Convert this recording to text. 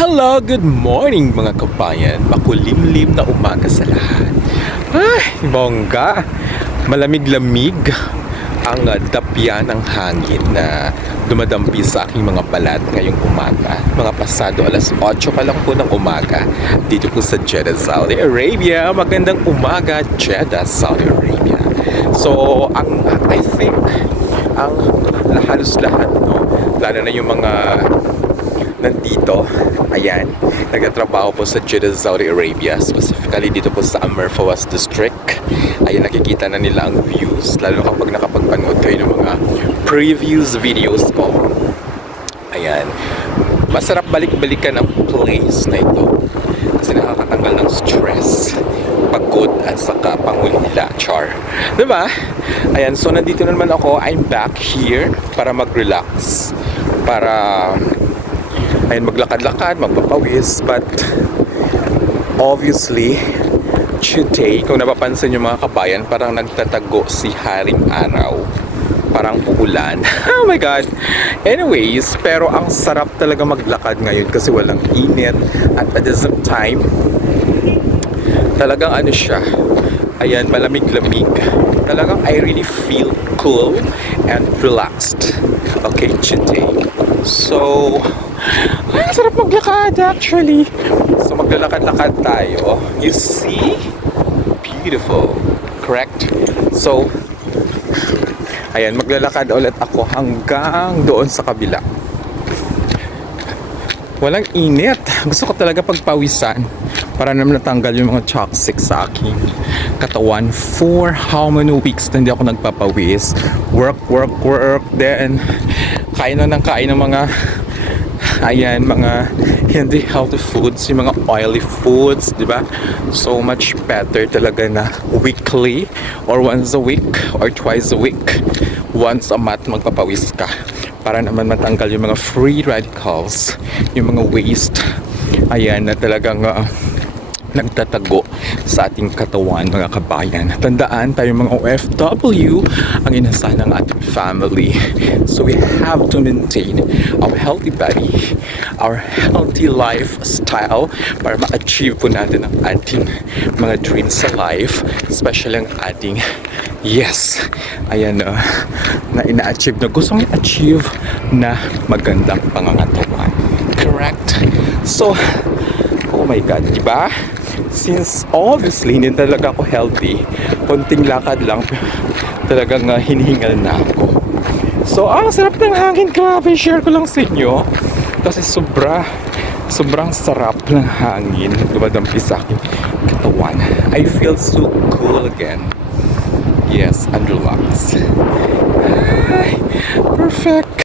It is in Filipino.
Hello, good morning mga kabayan. Makulimlim na umaga sa lahat. Ay, bongga. Malamig-lamig ang uh, dapya ng hangin na dumadampi sa aking mga balat ngayong umaga. Mga pasado alas 8 pa lang po ng umaga dito po sa Jeddah, Saudi Arabia. Magandang umaga, Jeddah, Saudi Arabia. So, ang I think ang halos lahat no, lalo na yung mga nandito, ayan, nagtatrabaho po sa Jeddah, Saudi Arabia, specifically dito po sa Amir Fawaz District. Ayan, nakikita na nila ang views, lalo kapag nakapagpanood kayo ng mga previews videos ko. Ayan, masarap balik-balikan ang place na ito kasi nakakatanggal ng stress pagod at saka pangulila char diba? ayan so nandito na naman ako I'm back here para mag-relax para ayun maglakad-lakad magpapawis. But obviously today kung napapansin yung mga kabayan parang nagtatago si Haring Araw. Parang uulan. Oh my god anyways pero ang sarap talaga maglakad ngayon kasi walang init. At at the same time talagang ano siya. Ayan malamig-lamig. Talagang I really feel cool and relaxed. Okay today. So ay, sarap maglakad actually. So maglalakad-lakad tayo. You see? Beautiful. Correct? So ayan maglalakad ulit ako hanggang doon sa kabila. Walang init. Gusto ko talaga pagpawisan para naman natanggal yung mga toxic sa aking katawan for how many weeks na hindi ako nagpapawis. Work work work then kain na ng kain ng mga ayan mga hindi healthy foods yung mga oily foods di ba? So much better talaga na weekly or once a week or twice a week. Once a month magpapawis ka para naman matanggal yung mga free radicals yung mga waste. Ayan na talagang uh, nagtatago sa ating katawan mga kabayan. Tandaan tayo mga OFW ang inasahan ng ating family. So we have to maintain our healthy body, our healthy lifestyle para ma-achieve po natin ang ating mga dreams sa life, especially ang ating yes, ayan uh, na ina-achieve na gustong i-achieve na magandang pangangatawan. Correct? So, oh my God, di ba? Since obviously hindi talaga ako healthy, konting lakad lang, talagang uh, hinihingal na ako. So, ang sarap ng hangin, grabe, share ko lang sa inyo. Kasi sobra, sobrang sarap ng hangin dumadampi sa aking katawan. I feel so cool again. Yes, and relax. Perfect.